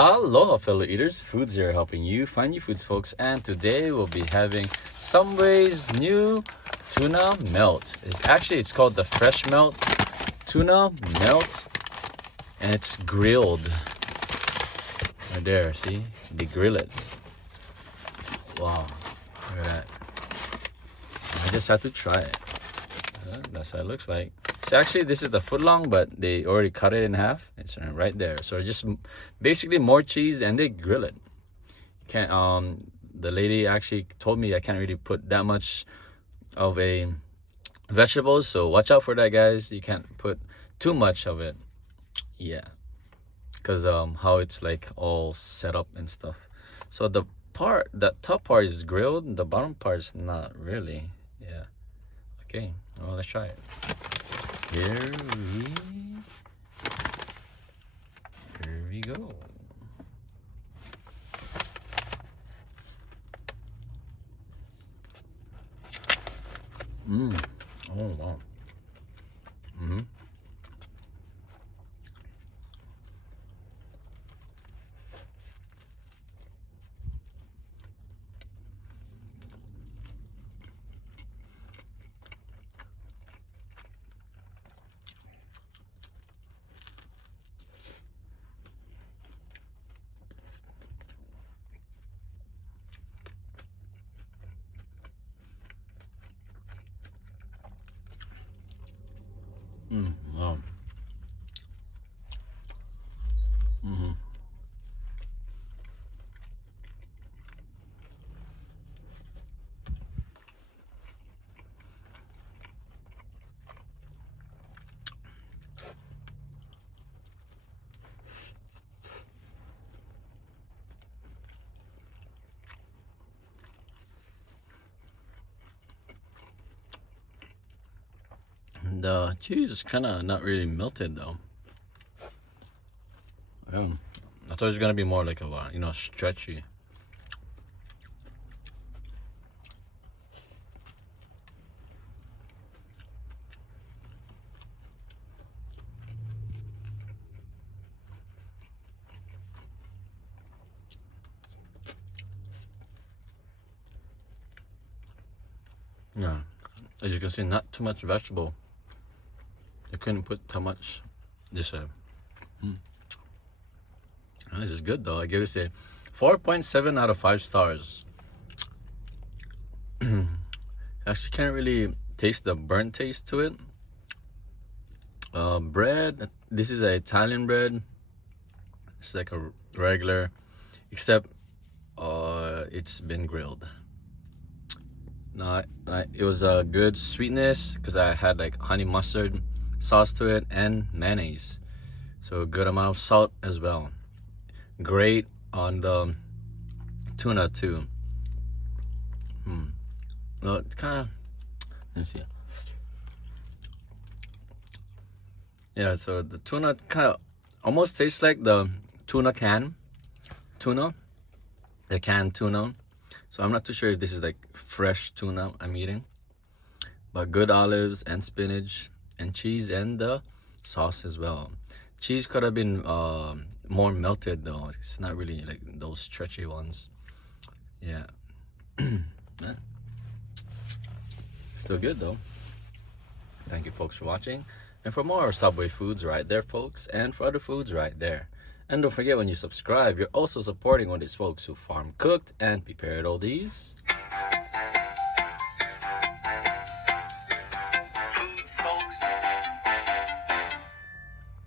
Aloha fellow eaters, Foodz here helping you find your foods folks, and today we'll be having Subway's new tuna melt. It's called the Fresh Melt Tuna Melt, and it's grilled. Right there, see? They grill it. Wow, look at that. I just had to try it. That's how it looks like. So actually this is the foot long, but they already cut it in half. It's right there. So just basically more cheese, and they grill it. You can't the lady actually told me I can't really put that much of a vegetables, so watch out for that, guys. You can't put too much of it. Yeah, because how it's like all set up and stuff. So that top part is grilled, the bottom part is not really. Yeah. Okay, well, let's try it. Here we go. Oh wow. Wow. The cheese is kind of not really melted though. Yeah. I thought it was gonna be more like a stretchy. Yeah, as you can see, not too much vegetable. I couldn't put too much. This this is good though. I give it a 4.7 out of 5 stars. Actually, can't really taste the burnt taste to it. Bread. This is an Italian bread. It's like a regular, except it's been grilled. No, it was a good sweetness because I had like honey mustard sauce to it and mayonnaise, so a good amount of salt as well. Great on the tuna too. Well, it kind of, let me see. Yeah, so the tuna kind of almost tastes like the tuna can tuna, the canned tuna. So I'm not too sure if this is like fresh tuna I'm eating, but good olives and spinach and cheese and the sauce as well. Cheese could have been more melted though. It's not really like those stretchy ones. Yeah. Still good though. Thank you folks for watching, and for more Subway foods right there folks, and for other foods right there. And don't forget, when you subscribe, you're also supporting all these folks who farm, cooked, and prepared all these